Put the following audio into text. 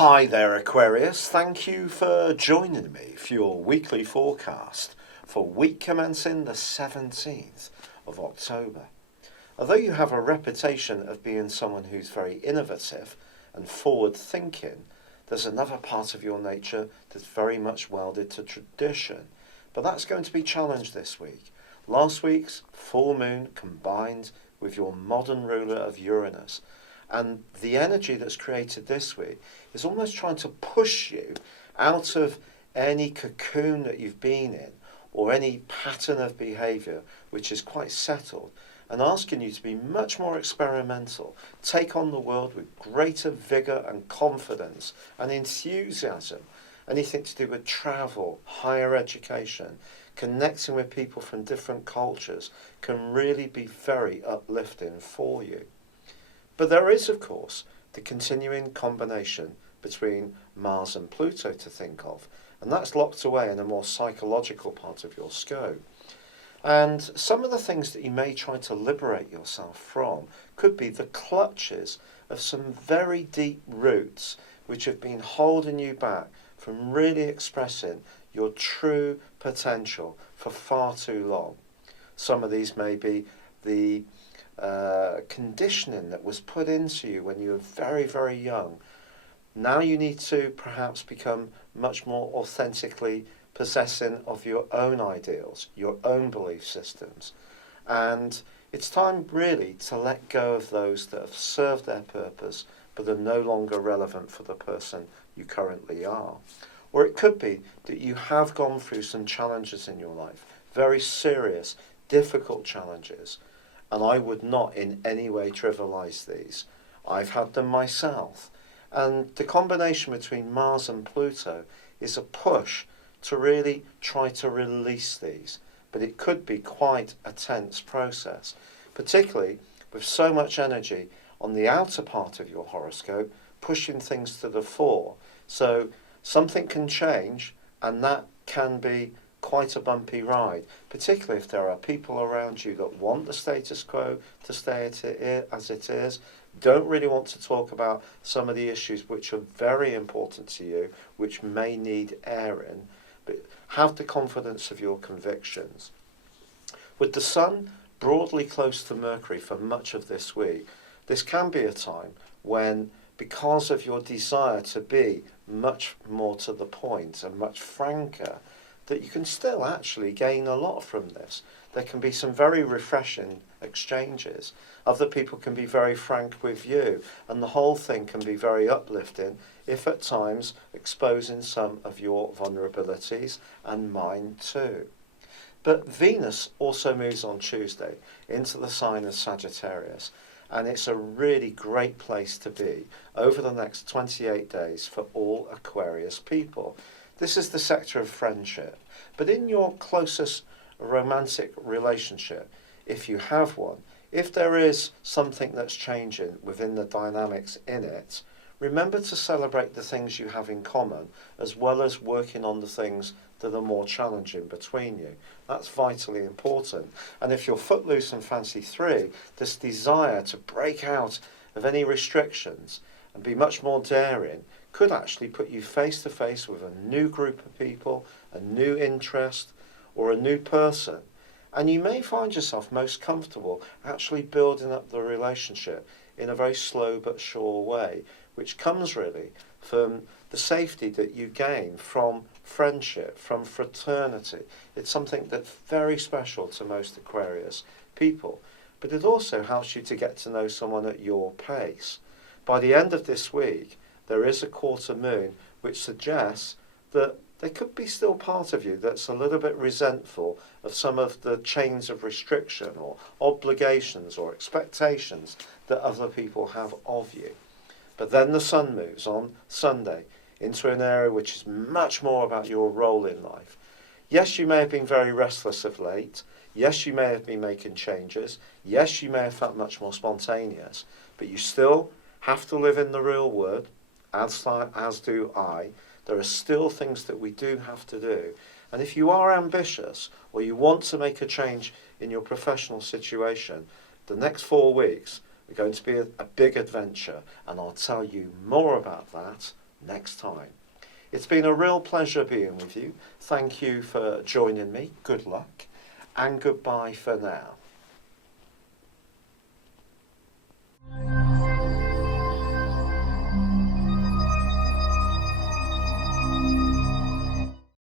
Hi there, Aquarius. Thank you for joining me for your weekly forecast for week commencing the 17th of October. Although you have a reputation of being someone who's very innovative and forward-thinking, there's another part of your nature that's very much welded to tradition. But that's going to be challenged this week. Last week's full moon combined with your modern ruler of Uranus. And the energy that's created this week is almost trying to push you out of any cocoon that you've been in or any pattern of behaviour which is quite settled, and asking you to be much more experimental, take on the world with greater vigour and confidence and enthusiasm. Anything to do with travel, higher education, connecting with people from different cultures can really be very uplifting for you. But there is, of course, the continuing combination between Mars and Pluto to think of, and that's locked away in a more psychological part of your scope. And some of the things that you may try to liberate yourself from could be the clutches of some very deep roots which have been holding you back from really expressing your true potential for far too long. Some of these may be the conditioning that was put into you when you were very, very young. Now you need to perhaps become much more authentically possessing of your own ideals, your own belief systems. And it's time really to let go of those that have served their purpose but are no longer relevant for the person you currently are. Or it could be that you have gone through some challenges in your life, very serious, difficult challenges. And I would not in any way trivialise these. I've had them myself. And the combination between Mars and Pluto is a push to really try to release these. But it could be quite a tense process, particularly with so much energy on the outer part of your horoscope, pushing things to the fore. So something can change, and that can be quite a bumpy ride, particularly if there are people around you that want the status quo to stay as it is, don't really want to talk about some of the issues which are very important to you, which may need airing, but have the confidence of your convictions. With the Sun broadly close to Mercury for much of this week, this can be a time when, because of your desire to be much more to the point and much franker, that you can still actually gain a lot from this. There can be some very refreshing exchanges. Other people can be very frank with you, and the whole thing can be very uplifting, if at times exposing some of your vulnerabilities, and mine too. But Venus also moves on Tuesday into the sign of Sagittarius, and it's a really great place to be over the next 28 days for all Aquarius people. This is the sector of friendship. But in your closest romantic relationship, if you have one, if there is something that's changing within the dynamics in it, remember to celebrate the things you have in common, as well as working on the things that are more challenging between you. That's vitally important. And if you're footloose and fancy free, this desire to break out of any restrictions and be much more daring could actually put you face to face with a new group of people, a new interest, or a new person. And you may find yourself most comfortable actually building up the relationship in a very slow but sure way, which comes really from the safety that you gain from friendship, from fraternity. It's something that's very special to most Aquarius people. But it also helps you to get to know someone at your pace. By the end of this week, there is a quarter moon which suggests that there could be still part of you that's a little bit resentful of some of the chains of restriction or obligations or expectations that other people have of you. But then the Sun moves on Sunday into an area which is much more about your role in life. Yes, you may have been very restless of late. Yes, you may have been making changes. Yes, you may have felt much more spontaneous. But you still have to live in the real world, as do I. There are still things that we do have to do. And if you are ambitious or you want to make a change in your professional situation, the next 4 weeks are going to be a big adventure, and I'll tell you more about that next time. It's been a real pleasure being with you. Thank you for joining me. Good luck and goodbye for now.